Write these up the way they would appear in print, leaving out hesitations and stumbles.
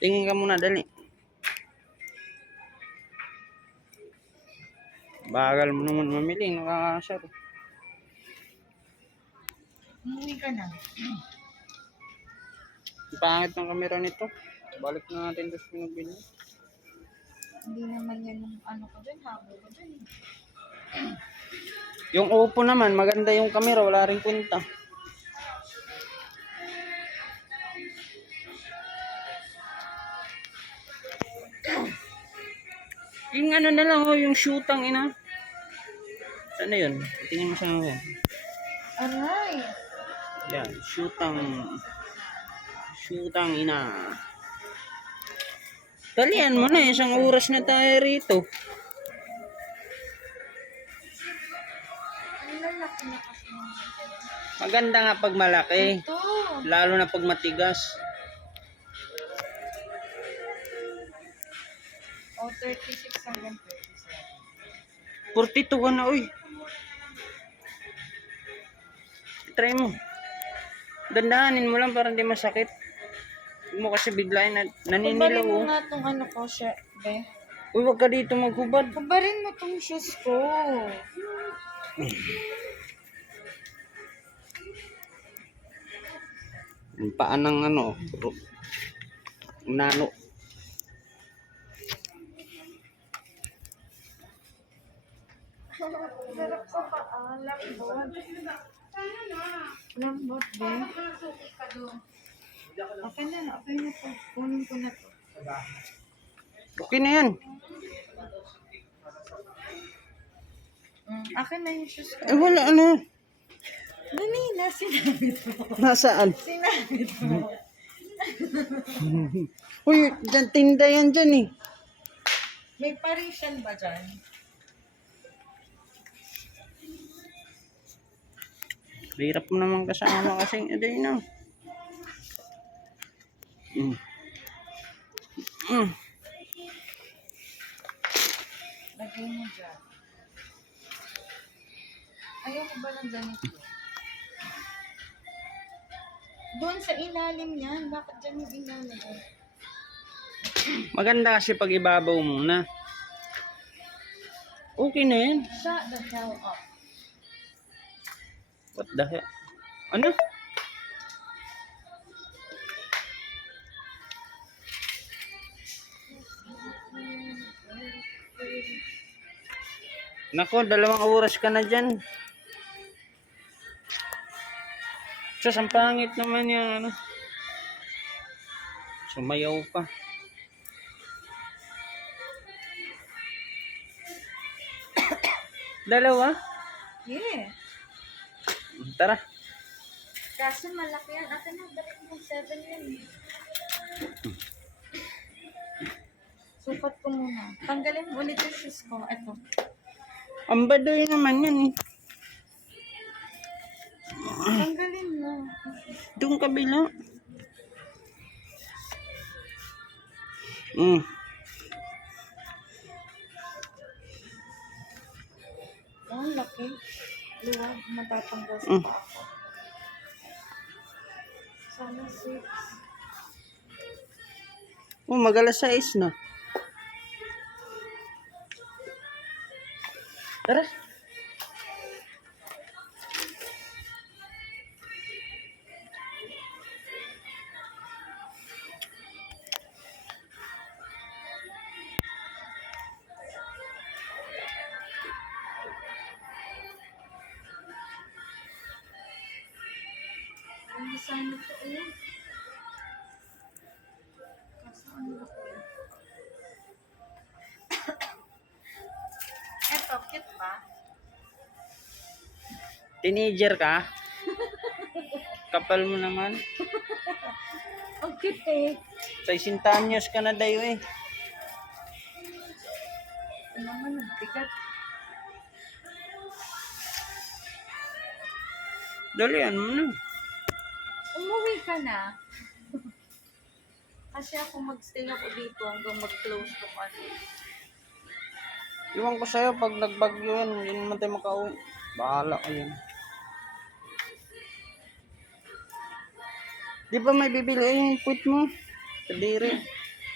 Tingin ka muna, dali. Bagal mo naman mamili, nakakasar. Umuwi ka na. Ang pangit ng kamera nito. Balik na natin doon sa pinabili. Hindi naman yan yung ano ko dyan, habol ko dyan. Yung Oppo naman, maganda yung kamera, wala rin punta. Yung ano na lang, oh, yung shootang ina. Saan na yun? Tingin mo sa mga. Aray! Yan, shootang. Shootang ina. Talian mo na, isang oras na tayo rito. Ang lalaki na kasi naman. Maganda nga pag malaki. Ito! Lalo na pag matigas. O, 36 hanggang 37. 42 ka na, uy. Try mo. Dandahanin mo lang para hindi masakit. Huwag mo kasi biglayin na naninilaw. Kubarin mo Oh. nga itong ano ko siya, be. Uy, wag ka dito maghubad. Kubarin mo itong shoes ko. Yung paa ng ano, nano. Sarap ko pa, lambot. Lambot, be. Okay na po. Kunin ko na to. Okay na yan. Akin na yung shoes ko. Eh, wala ano. Dali na, sinabit mo. Nasaan? Sinabit mo. Uy, dyan, tinda yan dyan eh. May Parisian ba dyan? Hirap mo naman kasama kasing aday na. Lagay mo dyan. Ayaw ko ba ng ganito? Doon sa ilalim yan. Bakit dyan yung ilalagay? Maganda kasi pag ibabaw muna. Okay na yan. Shut the hell up. What the hell? Ano? Nako, 2 oras ka na dyan. Sus, ang pangit naman yung ano. Sumayaw pa. Dalawa? Yeah. Tara. Kaso malaki yan. Akin na, balik mo 7 yan. Sukat ko muna. Tanggalin mo ulit yung shoes ko. Ito. Ang badoy naman yan eh. Tanggalin mo. Doon kabila. Oh, laki. Luwag. Matatanggal sa Mm. paa ko. Sana 6. Oh, mag-alas 6 na. Tara. Ano sana ito eh? Kaso ano ba ito? Eto, cute ba? Teenager ka? Kapal mo naman. Ang cute eh. Sa 60 anyos ka na dayo eh. Ito naman, ang bigat. Dalian mo na. Umuwi ka na. Kasi ako magstay ako dito hanggang mag-close tong ano. Iwan ko sa'yo pag nagbagyo yan, hindi naman tayo makauwi. Bahala ka yan. Di ba may bibili yung put mo? Kadiri.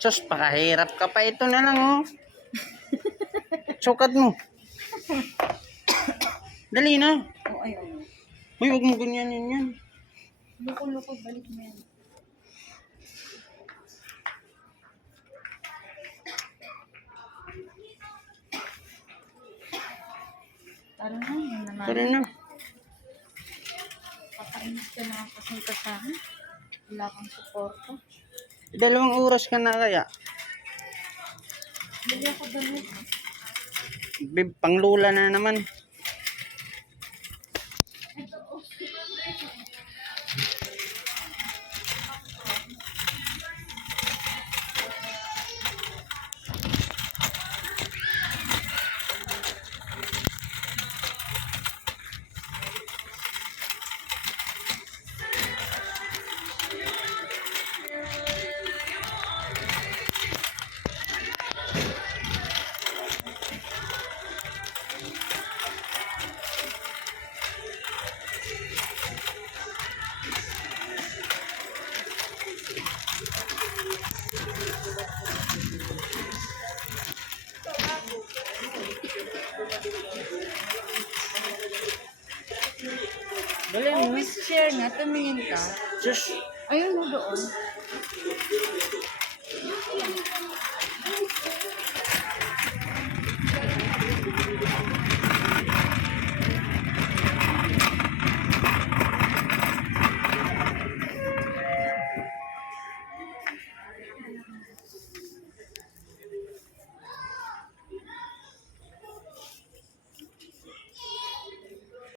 Sus, pakahirap ka pa. Ito na lang, oh. Sukat mo. Dali na. Oh, ay, ay. Uy, huwag mo ganyanin yan. Lukol-lukol, balik mo yan. Tara na, yun naman. Tara na. Papainis ka na kasi ka sa akin. Wala kang suporta. 2 oras ka na kaya. Bili ako damit. Panglula na naman. Dali mo. Always share nga, tumingin ka. Sus, Ayun mo doon.